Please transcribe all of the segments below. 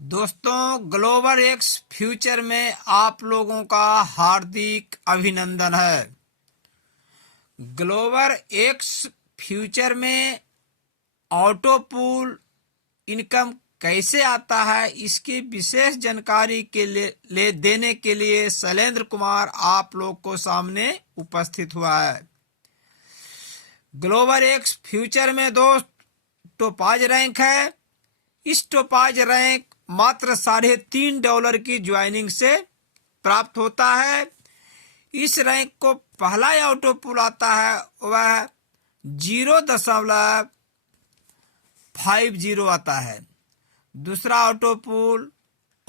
दोस्तों, global X future में आप लोगों का हार्दिक अभिनंदन है। ग्लोबल एक्स फ्यूचर में ऑटो पूल इनकम कैसे आता है, इसकी विशेष जानकारी के लिए देने के लिए शैलेंद्र कुमार आप लोग को सामने उपस्थित हुआ है। ग्लोबल एक्स फ्यूचर में दोस्त टोपाज रैंक है। इस टोपाज रैंक मात्र $3.5 की ज्वाइनिंग से प्राप्त होता है। इस रैंक को पहला ऑटो पूल आता है वह 0.50 आता है। दूसरा ऑटो पूल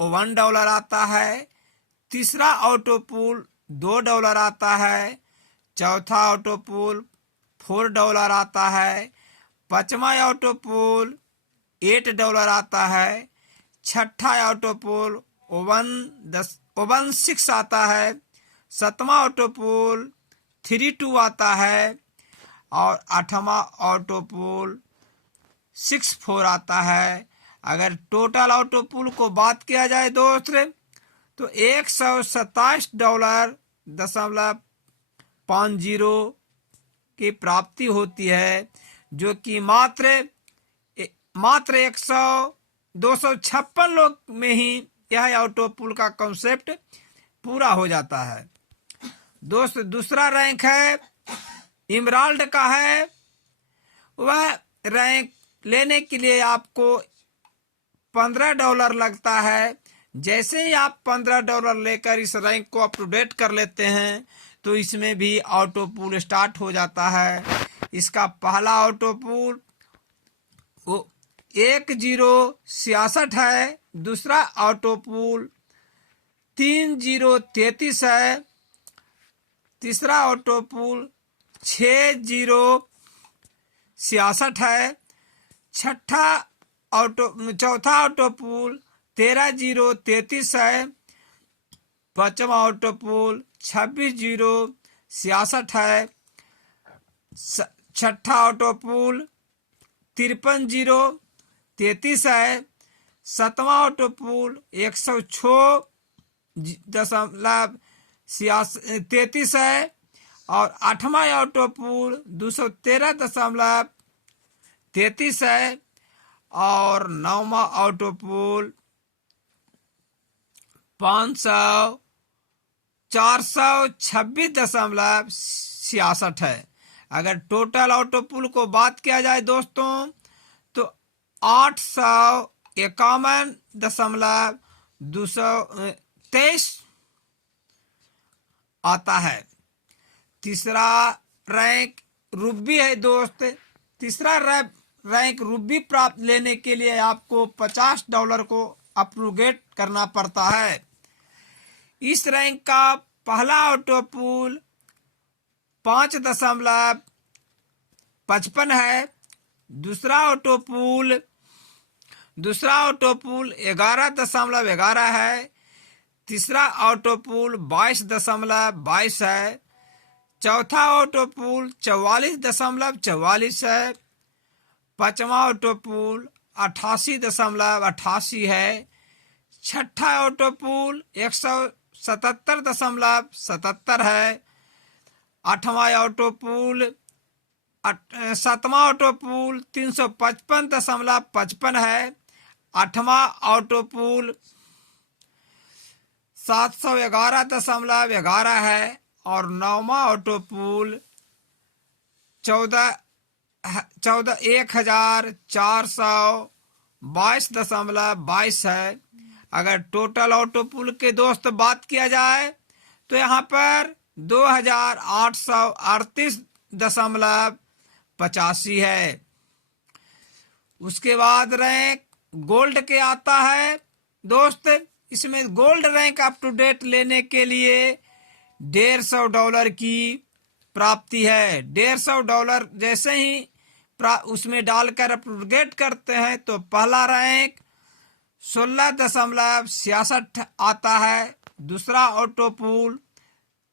$1 आता है। तीसरा ऑटो पूल $2 आता है। चौथा ऑटो पूल $4 आता है। पांचवा ऑटो पूल $8 आता है। छठा ऑटो पूल 16 आता है। सातवां ऑटो पूल 32 आता है और आठवां ऑटो पूल 64 आता है। अगर टोटल ऑटो पूल को बात किया जाए दोस्त तो $127.50 की प्राप्ति होती है, जो कि मात्र 256 लोग में ही यह ऑटो पूल का कॉन्सेप्ट पूरा हो जाता है। दोस्त, दूसरा रैंक है इमराल्ड का है। वह रैंक लेने के लिए आपको $15 लगता है। जैसे ही आप $15 लेकर इस रैंक को अप टू डेट कर लेते हैं तो इसमें भी ऑटो पूल स्टार्ट हो जाता है। इसका पहला ऑटो पूल 1066 है। दूसरा ऑटो पूल 3033 है। तीसरा ऑटो पूल 6066 है। चौथा ऑटो पूल 13033 है। पांचवा ऑटो पूल 26066 है। छठा ऑटो पूल 53033 है। सातवां ऑटो पूल 106.33 है और आठवां ऑटो पूल 213.33 है और नौवां ऑटो पूल 426.66 है। अगर टोटल ऑटो पूल को बात किया जाए दोस्तों तो 851.223 आता है। तीसरा रैंक रुबी है दोस्त। तीसरा रैंक रुबी प्राप्त लेने के लिए आपको $50 को अप्रूगेट करना पड़ता है। इस रैंक का पहला ऑटो पूल 5.55 है। दूसरा ऑटो पूल 11.11 है। तीसरा ऑटो पूल 22.22 है। चौथा ऑटो पूल 44.44 है। पांचवा ऑटो पूल 88.88 है। छठा ऑटो पूल 177.77 है। सातवां ऑटो पूल 355.55 है। आठवां ऑटो पूल 711.11 है और नौवां ऑटो पूल 1422 है। अगर टोटल ऑटो पूल के दोस्त बात किया जाए तो यहाँ पर 2838.85 है। उसके बाद रैंक गोल्ड के आता है दोस्त। इसमें gold rank up to date लेने के लिए $150 की प्राप्ति है। $150 जैसे ही उसमें डालकर अप टू डेट करते हैं तो पहला रैंक 16.66 आता है। दूसरा ऑटो पूल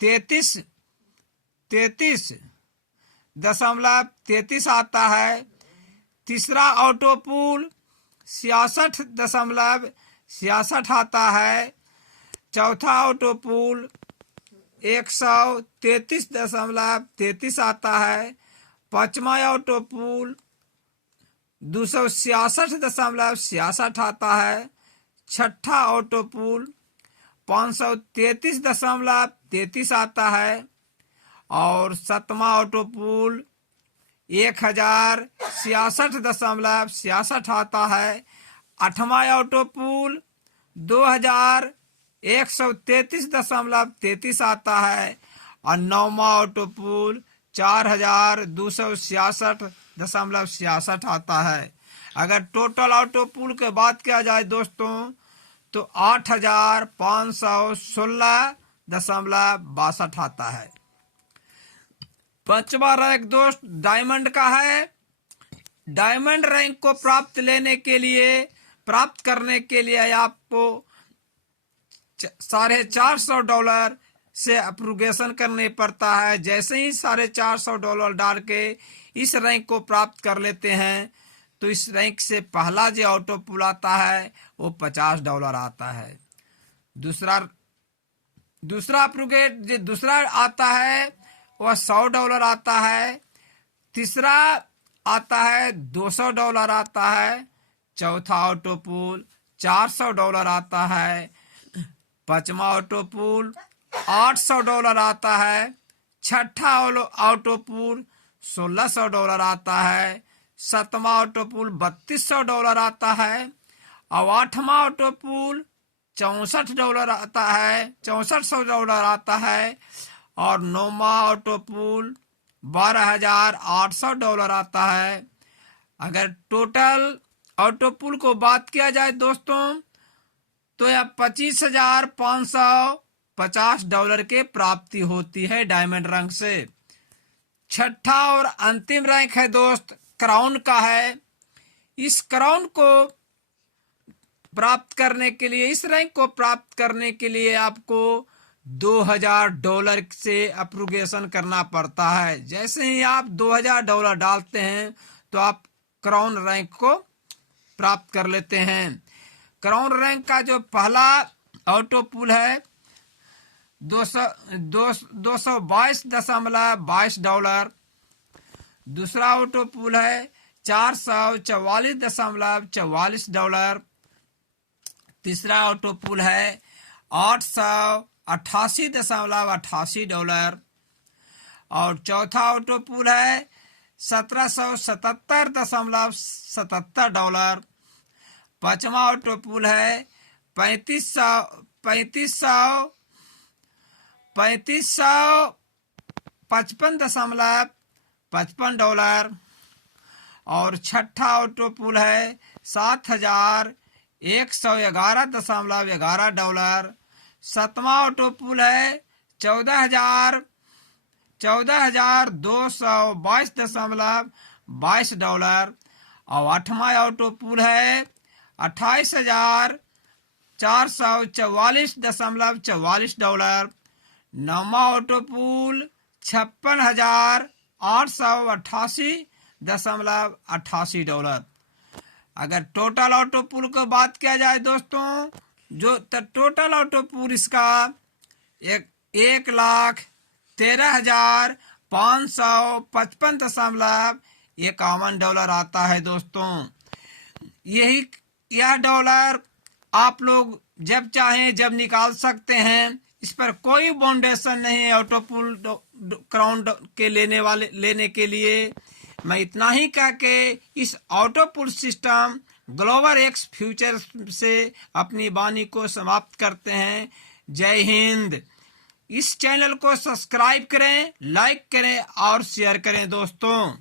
33.33 आता है। तीसरा ऑटो पूल 66.66 66 आता है। चौथा ऑटो पूल 133.33 आता है। पांचवा ऑटो पूल 266.66 आता है। छठा ऑटो पूल 533.33 आता है। और सातवां ऑटो पूल 1066.66 आता है। आठवां ऑटो पूल 2133.33 आता है। और नौवां ऑटो पूल 4266.66 आता है। अगर टोटल ऑटो पूल के बात किया जाए दोस्तों तो 8516.62 आता है। पांचवा रैंक दोस्त डायमंड का है। डायमंड रैंक को प्राप्त करने के लिए आपको $450 से अप्रूवेशन करने पड़ता है। जैसे ही $450 डाल के इस रैंक को प्राप्त कर लेते हैं तो इस रैंक से पहला जो ऑटो पुल आता है वो $50 आता है। दूसरा अपग्रेड जो दूसरा आता है वह $100 आता है। तीसरा आता है $200 आता है। चौथा ऑटो पुल $400 आता है। पांचवा ऑटो पुल $800 आता है। छठा ऑटो पुल $1600 आता है। सातवां ऑटो पुल $3200 आता है। और आठवां ऑटो पुल $64 आता है, $6400 आता है। और नौवां ऑटो पुल $12,800 आता है। अगर टोटल ऑटो पुल को बात किया जाए दोस्तों तो यह $25,550 के प्राप्ति होती है डायमंड रैंक से। छठा और अंतिम रैंक है दोस्त क्राउन का है। इस क्राउन को प्राप्त करने के लिए, इस रैंक को प्राप्त करने के लिए आपको $2000 से अप्रूवेशन करना पड़ता है। जैसे ही आप $2000 डालते हैं तो आप क्राउन रैंक को प्राप्त कर लेते हैं। क्राउन रैंक का जो पहला ऑटो पुल है 222.22 दूसरा ऑटो पुल है $444.44। तीसरा ऑटो पुल है $888.88। और चौथा ऑटो पुल है $1777.77। पांचवा ऑटो पुल है $3555.55। और छठा ऑटो पुल है $7111.11। सातवां ऑटो पुल है $14,222.22। और आठवां ऑटो पुल है $28,444.44। नौवां ऑटो पुल $56,888.88। अगर टोटल ऑटो पुल को बात किया जाए दोस्तों जो टोटल ऑटो पुल इसका 1,13,555.51 आता है दोस्तों। यह डॉलर आप लोग जब चाहें जब निकाल सकते हैं। इस पर कोई बाउंडेशन नहीं है ऑटो पुल क्राउन के लेने के लिए। मैं इतना ही कह के इस auto pull system global X future से अपनी वाणी को समाप्त करते हैं। जय हिंद। इस चैनल को सब्सक्राइब करें, लाइक करें और शेयर करें दोस्तों।